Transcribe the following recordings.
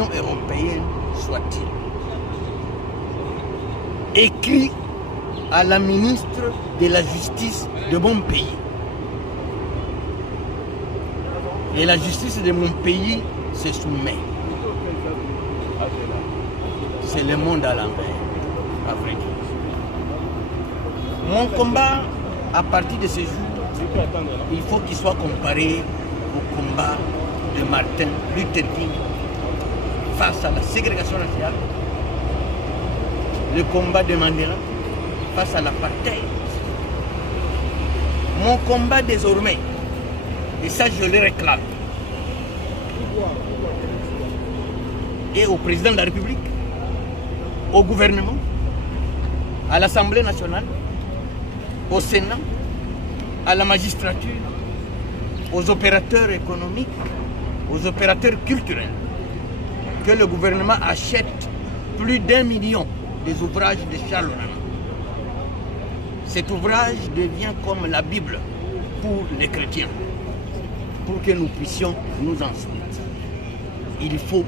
l'Union européenne soit-il, écrit à la ministre de la Justice de mon pays. Et la justice de mon pays se soumet. C'est le monde à l'envers, à vrai dire. Mon combat, à partir de ce jour, il faut qu'il soit comparé au combat de Martin Luther King face à la ségrégation raciale, le combat de Mandela face à l'apartheid. Mon combat désormais, et ça je le réclame, et au président de la République, au gouvernement, à l'Assemblée nationale, au Sénat, à la magistrature, aux opérateurs économiques, aux opérateurs culturels, que le gouvernement achète plus d'1 million des ouvrages de Charles Nana. Cet ouvrage devient comme la Bible pour les chrétiens, pour que nous puissions nous en soumettre. Il faut,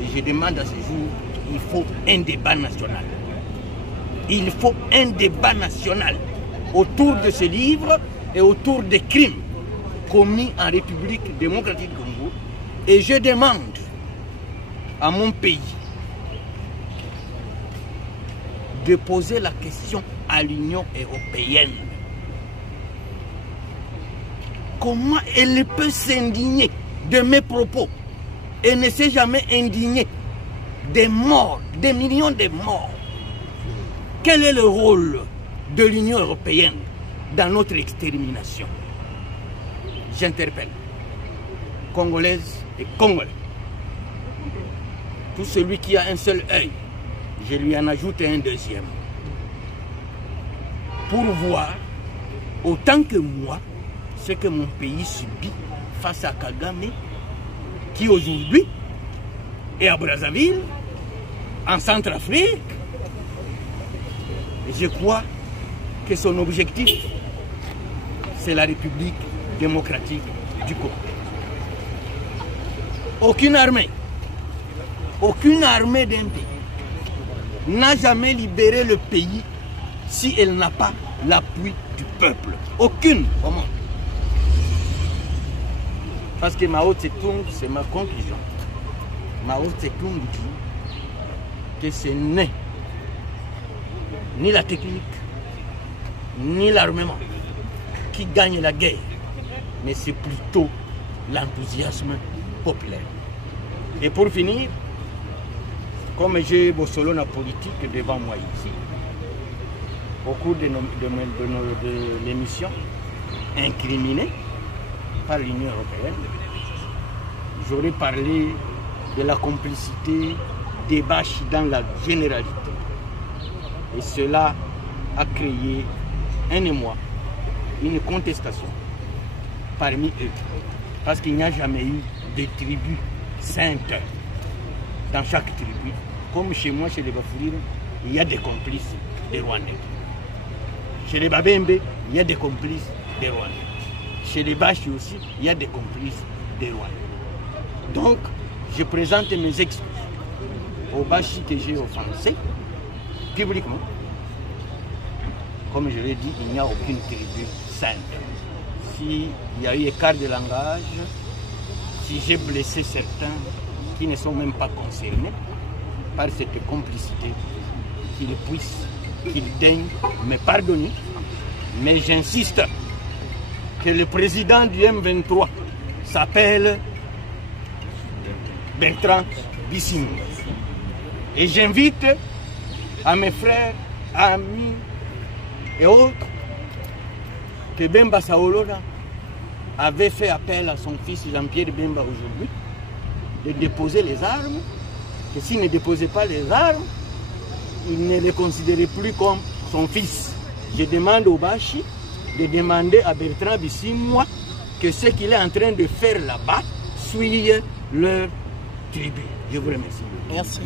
et je demande à ce jour, il faut un débat national. Il faut un débat national autour de ce livre et autour des crimes commis en République démocratique du Congo. Et je demande à mon pays de poser la question à l'Union européenne. Comment elle peut s'indigner de mes propos et ne s'est jamais indignée des morts, des millions de morts? Quel est le rôle de l'Union européenne dans notre extermination? J'interpelle Congolaises et Congolais. Tout celui qui a un seul œil, je lui en ajoute un deuxième. Pour voir, autant que moi, ce que mon pays subit face à Kagame, qui aujourd'hui est à Brazzaville, en Centrafrique. Et je crois que son objectif, c'est la République démocratique du Congo. Aucune armée d'un pays n'a jamais libéré le pays si elle n'a pas l'appui du peuple. Aucune au monde. Parce que Mao Tse-tung, c'est ma conclusion. Mao Tse-tung dit que ce n'est ni la technique, ni l'armement qui gagne la guerre, mais c'est plutôt l'enthousiasme populaire. Et pour finir, comme j'ai Bossolo la politique devant moi ici, au cours de l'émission, incriminée par l'Union européenne, j'aurais parlé de la complicité des Bashi dans la généralité. Et cela a créé un émoi, une contestation parmi eux. Parce qu'il n'y a jamais eu de tribus saintes dans chaque tribu. Comme chez moi, chez les Bafourir, il y a des complices des Rwandais. Chez les Babembe, il y a des complices des Rwandais. Chez les Bashi aussi, il y a des complices des Rwandais. Donc, je présente mes excuses aux Bashi que j'ai offensés publiquement. Comme je l'ai dit, il n'y a aucune tribu sainte. S'il y a eu écart de langage, si j'ai blessé certains qui ne sont même pas concernés par cette complicité, qu'ils puissent, qu'ils daignent me pardonner. Mais j'insiste que le président du M23 s'appelle Bertrand Bisimwa. Et j'invite à mes frères, amis et autres que Bemba Saolona avait fait appel à son fils Jean-Pierre Bemba aujourd'hui de déposer les armes, que s'il ne déposait pas les armes, il ne les considérait plus comme son fils. Je demande au Bashi de demander à Bertrand Bisimwa que ce qu'il est en train de faire là-bas suive leur tribu. Je vous remercie. Merci.